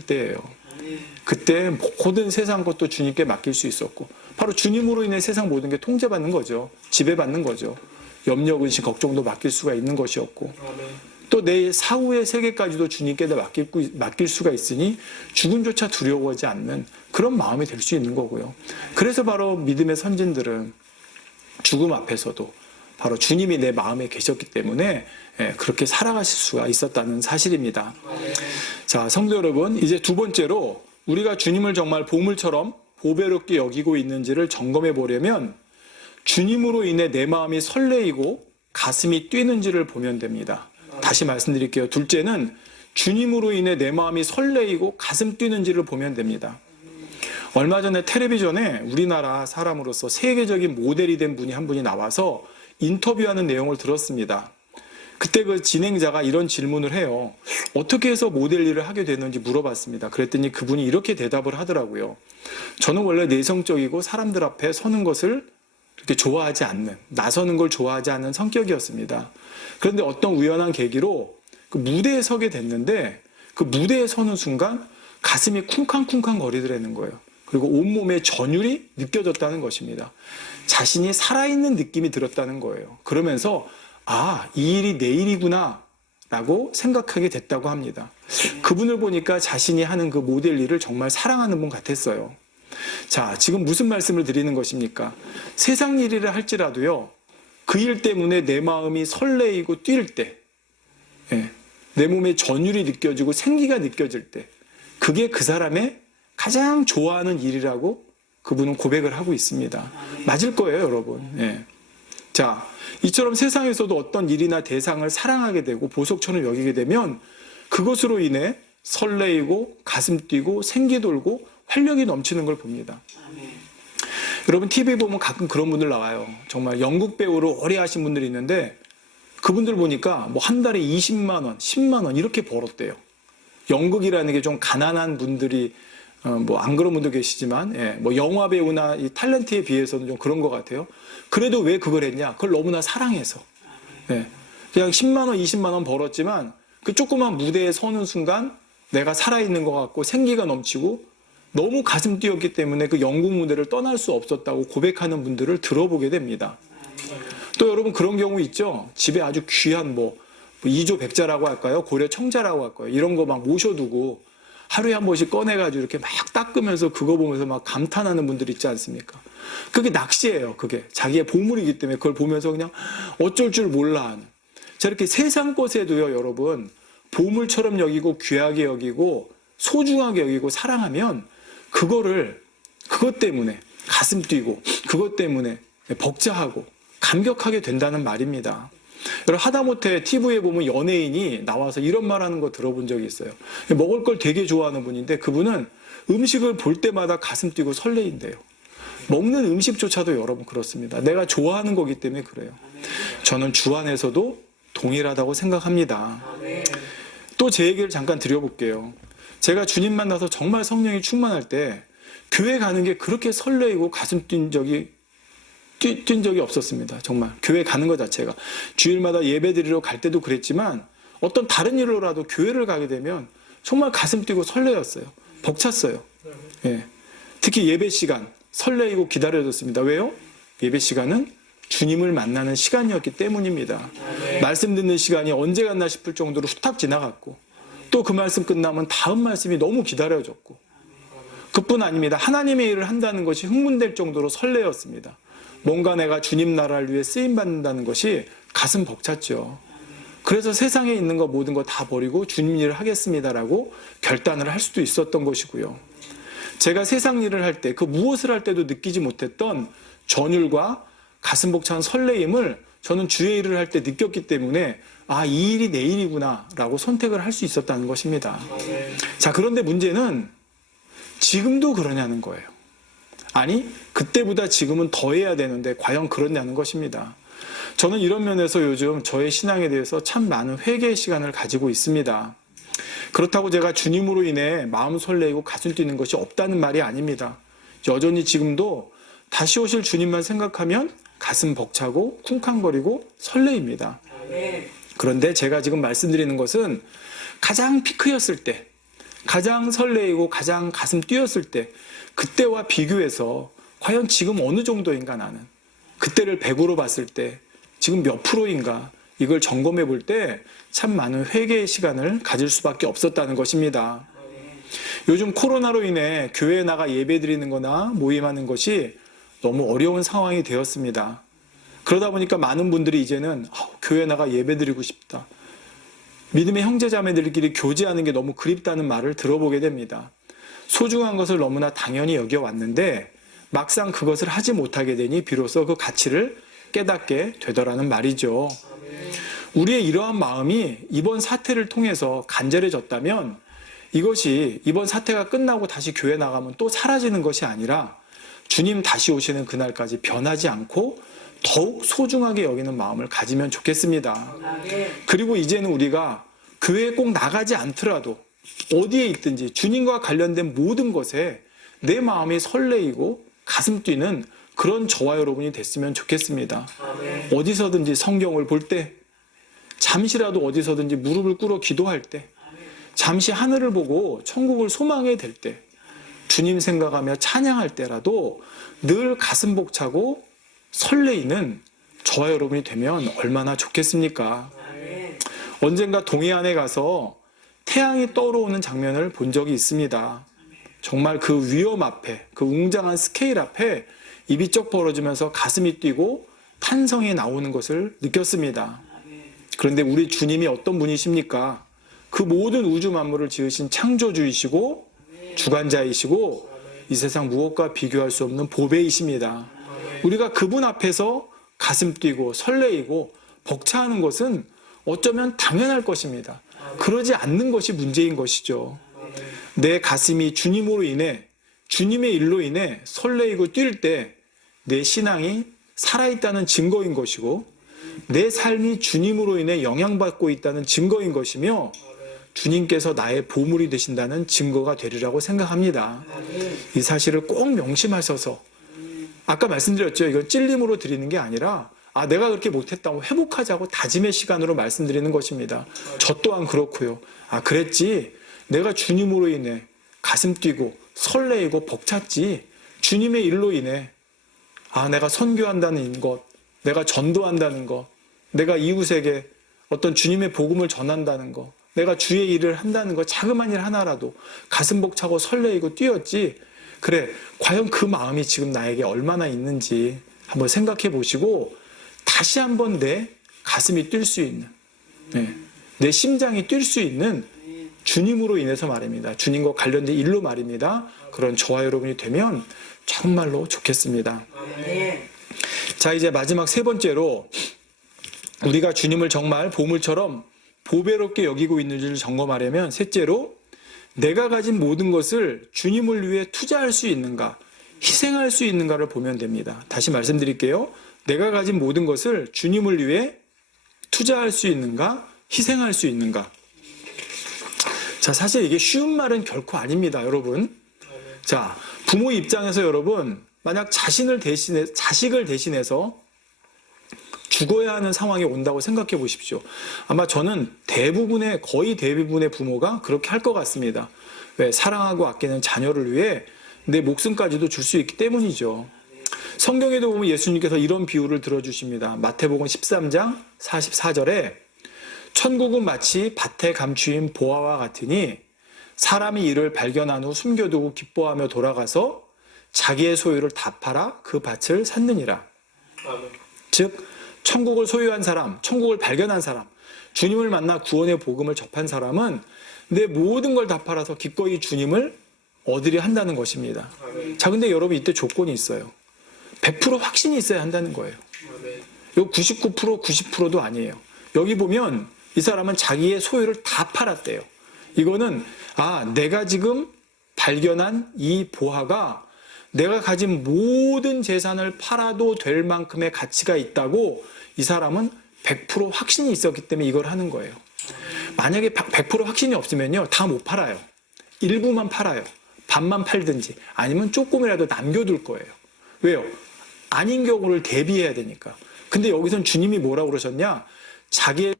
때예요. 그때 모든 세상 것도 주님께 맡길 수 있었고, 바로 주님으로 인해 세상 모든 게 통제받는 거죠. 지배받는 거죠. 염려, 근심, 걱정도 맡길 수가 있는 것이었고, 또 내 사후의 세계까지도 주님께 맡길 수가 있으니 죽음조차 두려워하지 않는 그런 마음이 될 수 있는 거고요. 그래서 바로 믿음의 선진들은 죽음 앞에서도 바로 주님이 내 마음에 계셨기 때문에 그렇게 살아가실 수가 있었다는 사실입니다. 자, 성도 여러분, 이제 두 번째로 우리가 주님을 정말 보물처럼 보배롭게 여기고 있는지를 점검해 보려면 주님으로 인해 내 마음이 설레이고 가슴이 뛰는지를 보면 됩니다. 다시 말씀드릴게요. 둘째는 주님으로 인해 내 마음이 설레이고 가슴 뛰는지를 보면 됩니다. 얼마 전에 텔레비전에 우리나라 사람으로서 세계적인 모델이 된 분이 한 분이 나와서 인터뷰하는 내용을 들었습니다. 그때 그 진행자가 이런 질문을 해요. 어떻게 해서 모델 일을 하게 됐는지 물어봤습니다. 그랬더니 그분이 이렇게 대답을 하더라고요. 저는 원래 내성적이고 사람들 앞에 서는 것을 그렇게 좋아하지 않는, 나서는 걸 좋아하지 않는 성격이었습니다. 그런데 어떤 우연한 계기로 그 무대에 서게 됐는데 그 무대에 서는 순간 가슴이 쿵쾅쿵쾅 거리더라는 거예요. 그리고 온몸에 전율이 느껴졌다는 것입니다. 자신이 살아있는 느낌이 들었다는 거예요. 그러면서 아, 이 일이 내 일이구나 라고 생각하게 됐다고 합니다. 그분을 보니까 자신이 하는 그 모델 일을 정말 사랑하는 분 같았어요. 자, 지금 무슨 말씀을 드리는 것입니까? 세상 일이라 할지라도요, 그 일 때문에 내 마음이 설레이고 뛸 때, 내 몸에 전율이 느껴지고 생기가 느껴질 때, 그게 그 사람의 가장 좋아하는 일이라고 그분은 고백을 하고 있습니다. 맞을 거예요, 여러분. 자, 이처럼 세상에서도 어떤 일이나 대상을 사랑하게 되고 보석처럼 여기게 되면 그것으로 인해 설레이고 가슴 뛰고 생기 돌고 활력이 넘치는 걸 봅니다. 여러분 TV 보면 가끔 그런 분들 나와요. 정말 연극 배우로 오래 하신 분들이 있는데 그분들 보니까 뭐 한 달에 20만 원, 10만 원 이렇게 벌었대요. 연극이라는 게 좀 가난한 분들이 뭐 안 그런 분도 계시지만 뭐 영화 배우나 이 탤런트에 비해서는 좀 그런 것 같아요. 그래도 왜 그걸 했냐? 그걸 너무나 사랑해서. 그냥 10만 원, 20만 원 벌었지만 그 조그만 무대에 서는 순간 내가 살아있는 것 같고 생기가 넘치고 너무 가슴 뛰었기 때문에 그 연극 무대를 떠날 수 없었다고 고백하는 분들을 들어보게 됩니다. 또 여러분 그런 경우 있죠? 집에 아주 귀한 뭐 이조 백자라고 할까요? 고려 청자라고 할까요? 이런 거 막 모셔두고 하루에 한 번씩 꺼내가지고 이렇게 막 닦으면서 그거 보면서 막 감탄하는 분들 있지 않습니까? 그게 낚시예요. 그게 자기의 보물이기 때문에 그걸 보면서 그냥 어쩔 줄 몰라 하는. 자, 이렇게 세상 것에도요, 여러분 보물처럼 여기고 귀하게 여기고 소중하게 여기고 사랑하면 그것 때문에 가슴 뛰고 그것 때문에 벅차하고 감격하게 된다는 말입니다. 여러분 하다못해 TV에 보면 연예인이 나와서 이런 말하는 거 들어본 적이 있어요. 먹을 걸 되게 좋아하는 분인데 그분은 음식을 볼 때마다 가슴 뛰고 설레인대요. 먹는 음식조차도 여러분 그렇습니다. 내가 좋아하는 거기 때문에 그래요. 저는 주 안에서도 동일하다고 생각합니다. 또 제 얘기를 잠깐 드려볼게요. 제가 주님 만나서 정말 성령이 충만할 때 교회 가는 게 그렇게 설레이고 가슴 뛴 적이 없었습니다. 정말 교회 가는 것 자체가 주일마다 예배 드리러 갈 때도 그랬지만 어떤 다른 일로라도 교회를 가게 되면 정말 가슴 뛰고 설레었어요. 벅찼어요. 특히 예배 시간 설레이고 기다려졌습니다. 왜요? 예배 시간은 주님을 만나는 시간이었기 때문입니다. 말씀 듣는 시간이 언제 갔나 싶을 정도로 후딱 지나갔고 또 그 말씀 끝나면 다음 말씀이 너무 기다려졌고 그뿐 아닙니다. 하나님의 일을 한다는 것이 흥분될 정도로 설레었습니다. 뭔가 내가 주님 나라를 위해 쓰임받는다는 것이 가슴 벅찼죠. 그래서 세상에 있는 거 모든 거 다 버리고 주님 일을 하겠습니다라고 결단을 할 수도 있었던 것이고요. 제가 세상 일을 할 때 그 무엇을 할 때도 느끼지 못했던 전율과 가슴 벅찬 설레임을 저는 주의 일을 할 때 느꼈기 때문에 아, 이 일이 내 일이구나 라고 선택을 할 수 있었다는 것입니다. 자, 그런데 문제는 지금도 그러냐는 거예요. 아니, 그때보다 지금은 더 해야 되는데 과연 그렇냐는 것입니다. 저는 이런 면에서 요즘 저의 신앙에 대해서 참 많은 회개의 시간을 가지고 있습니다. 그렇다고 제가 주님으로 인해 마음 설레이고 가슴 뛰는 것이 없다는 말이 아닙니다. 여전히 지금도 다시 오실 주님만 생각하면 가슴 벅차고 쿵쾅거리고 설레입니다. 그런데 제가 지금 말씀드리는 것은 가장 피크였을 때 가장 설레이고 가장 가슴 뛰었을 때 그때와 비교해서 과연 지금 어느 정도인가 나는 그때를 100으로 봤을 때 지금 몇 프로인가 이걸 점검해 볼 때 참 많은 회개의 시간을 가질 수밖에 없었다는 것입니다. 요즘 코로나로 인해 교회에 나가 예배 드리는 거나 모임하는 것이 너무 어려운 상황이 되었습니다. 그러다 보니까 많은 분들이 이제는 교회에 나가 예배 드리고 싶다. 믿음의 형제자매들끼리 교제하는 게 너무 그립다는 말을 들어보게 됩니다. 소중한 것을 너무나 당연히 여겨왔는데 막상 그것을 하지 못하게 되니 비로소 그 가치를 깨닫게 되더라는 말이죠. 우리의 이러한 마음이 이번 사태를 통해서 간절해졌다면 이것이 이번 사태가 끝나고 다시 교회 나가면 또 사라지는 것이 아니라 주님 다시 오시는 그날까지 변하지 않고 더욱 소중하게 여기는 마음을 가지면 좋겠습니다. 그리고 이제는 우리가 교회에 꼭 나가지 않더라도 어디에 있든지 주님과 관련된 모든 것에 내 마음이 설레이고 가슴 뛰는 그런 저와 여러분이 됐으면 좋겠습니다. 어디서든지 성경을 볼 때, 잠시라도 어디서든지 무릎을 꿇어 기도할 때, 잠시 하늘을 보고 천국을 소망해 될 때, 주님 생각하며 찬양할 때라도 늘 가슴 벅차고 설레이는 저와 여러분이 되면 얼마나 좋겠습니까? 언젠가 동해안에 가서 태양이 떠오르는 장면을 본 적이 있습니다. 정말 그 위험 앞에, 그 웅장한 스케일 앞에 입이 쩍 벌어지면서 가슴이 뛰고 탄성이 나오는 것을 느꼈습니다. 그런데 우리 주님이 어떤 분이십니까? 그 모든 우주 만물을 지으신 창조주이시고 주관자이시고 이 세상 무엇과 비교할 수 없는 보배이십니다. 우리가 그분 앞에서 가슴 뛰고 설레이고 벅차하는 것은 어쩌면 당연할 것입니다. 그러지 않는 것이 문제인 것이죠. 내 가슴이 주님으로 인해 주님의 일로 인해 설레이고 뛸 때 내 신앙이 살아있다는 증거인 것이고 내 삶이 주님으로 인해 영향받고 있다는 증거인 것이며 주님께서 나의 보물이 되신다는 증거가 되리라고 생각합니다. 이 사실을 꼭 명심하셔서 아까 말씀드렸죠. 이건 찔림으로 드리는 게 아니라 내가 그렇게 못했다고 회복하자고 다짐의 시간으로 말씀드리는 것입니다. 저 또한 그렇고요. 그랬지. 내가 주님으로 인해 가슴 뛰고 설레이고 벅찼지. 주님의 일로 인해 내가 선교한다는 것, 내가 전도한다는 것, 내가 이웃에게 어떤 주님의 복음을 전한다는 것, 내가 주의 일을 한다는 것, 자그마한 일 하나라도 가슴 벅차고 설레이고 뛰었지. 그래, 과연 그 마음이 지금 나에게 얼마나 있는지 한번 생각해 보시고 다시 한번 내 가슴이 뛸 수 있는, 내 심장이 뛸 수 있는 주님으로 인해서 말입니다. 주님과 관련된 일로 말입니다. 그런 저와 여러분이 되면 정말로 좋겠습니다. 자, 이제 마지막 세 번째로 우리가 주님을 정말 보물처럼 보배롭게 여기고 있는지를 점검하려면 셋째로 내가 가진 모든 것을 주님을 위해 투자할 수 있는가, 희생할 수 있는가를 보면 됩니다. 다시 말씀드릴게요. 내가 가진 모든 것을 주님을 위해 투자할 수 있는가, 희생할 수 있는가. 자, 사실 이게 쉬운 말은 결코 아닙니다, 여러분. 자, 부모 입장에서 여러분, 만약 자식을 대신해서 죽어야 하는 상황이 온다고 생각해 보십시오. 아마 저는 거의 대부분의 부모가 그렇게 할 것 같습니다. 왜? 사랑하고 아끼는 자녀를 위해 내 목숨까지도 줄 수 있기 때문이죠. 성경에도 보면 예수님께서 이런 비유를 들어주십니다. 마태복음 13장 44절에 천국은 마치 밭에 감추인 보화와 같으니 사람이 이를 발견한 후 숨겨두고 기뻐하며 돌아가서 자기의 소유를 다 팔아 그 밭을 샀느니라. 즉 천국을 소유한 사람, 천국을 발견한 사람, 주님을 만나 구원의 복음을 접한 사람은 내 모든 걸 다 팔아서 기꺼이 주님을 얻으려 한다는 것입니다. 자, 근데 여러분 이때 조건이 있어요. 100% 확신이 있어야 한다는 거예요. 이거 99%, 90%도 아니에요. 여기 보면 이 사람은 자기의 소유를 다 팔았대요. 이거는 내가 지금 발견한 이 보화가 내가 가진 모든 재산을 팔아도 될 만큼의 가치가 있다고 이 사람은 100% 확신이 있었기 때문에 이걸 하는 거예요. 만약에 100% 확신이 없으면요, 다 못 팔아요. 일부만 팔아요. 반만 팔든지 아니면 조금이라도 남겨둘 거예요. 왜요? 아닌 경우를 대비해야 되니까. 근데 여기선 주님이 뭐라고 그러셨냐? 자기의